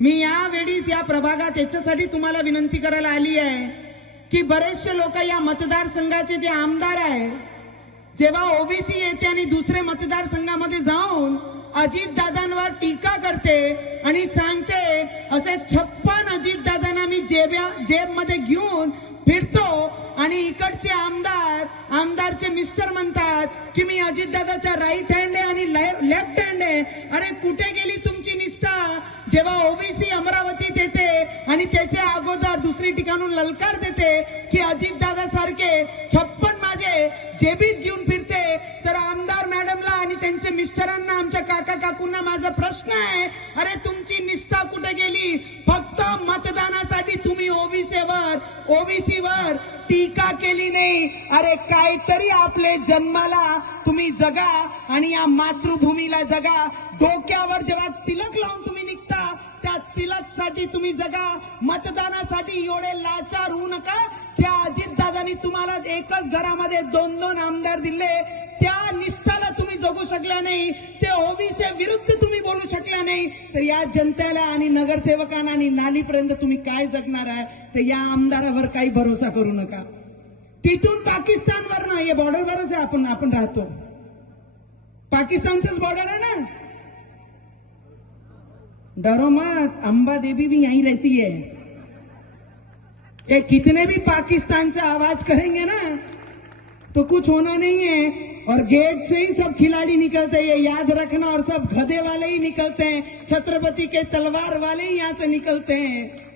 मी यावेळीच या प्रभागात याच्यासाठी तुम्हाला विनंती करायला आली आहे की बरेचसे लोक या मतदारसंघाचे जे आमदार आहे, जेव्हा ओबीसी येते आणि दुसरे मतदारसंघामध्ये जाऊन अजितदादांवर टीका करते आणि सांगते असे 56 अजितदादांना मी जेबमध्ये घेऊन फिरतो, आणि इकडचे आमदारचे मिस्टर म्हणतात की मी अजितदादाचा राईट हँड आहे आणि लेफ्ट हँड आहे. अरे कुठे गेली तुमची निष्ठा? जेव्हा ओबीसी अमरावतीत येते आणि त्याच्या अगोदर दुसरी ठिकाणून ललकार देते की अजितदादा सारखे 56 माझे जेबीत घेऊन फिरते, तर आमदार मॅडमला आणि त्यांच्या मिस्टरांना, आमच्या काका काकूंना माझा प्रश्न आहे, अरे तुमची निष्ठा कुठे गेली? फक्त मतदानासाठी तुम्ही ओबीसीवर टीका केली नाही. अरे काहीतरी आपले जन्माला तुम्ही जगा आणि या मातृभूमीला जगा. डोक्यावर जेव्हा तिलक लावून तुम्ही निघता त्या तिलकसाठी तुम्ही जगा. मतदानासाठी एवढे लाचार होऊ नका. ज्या अजितदादांनी तुम्हाला एकच घरामध्ये 2-2 आमदार दिले, त्या निष्ठाला तुम्ही जगू शकला नाही, ते ओबीसी विरुद्ध तुम्ही बोलू शकला नाही, तर या जनतेला आणि नगरसेवकांना आणि नालीपर्यंत तुम्ही काय जगणार आहे? तर या आमदारावर काही भरोसा करू नका. तिथून पाकिस्तानवर ना, हे बॉर्डरवरच आहे, आपण राहतो, पाकिस्तानचंच बॉर्डर आहे ना. डरो मत, अंबा देवी भी यहीं रहती है. ये कितने भी पाकिस्तान से आवाज करेंगे ना तो कुछ होना नहीं है. और गेट से ही सब खिलाड़ी निकलते हैं, ये याद रखना. और सब गधे वाले ही निकलते हैं, छत्रपति के तलवार वाले ही यहाँ से निकलते हैं.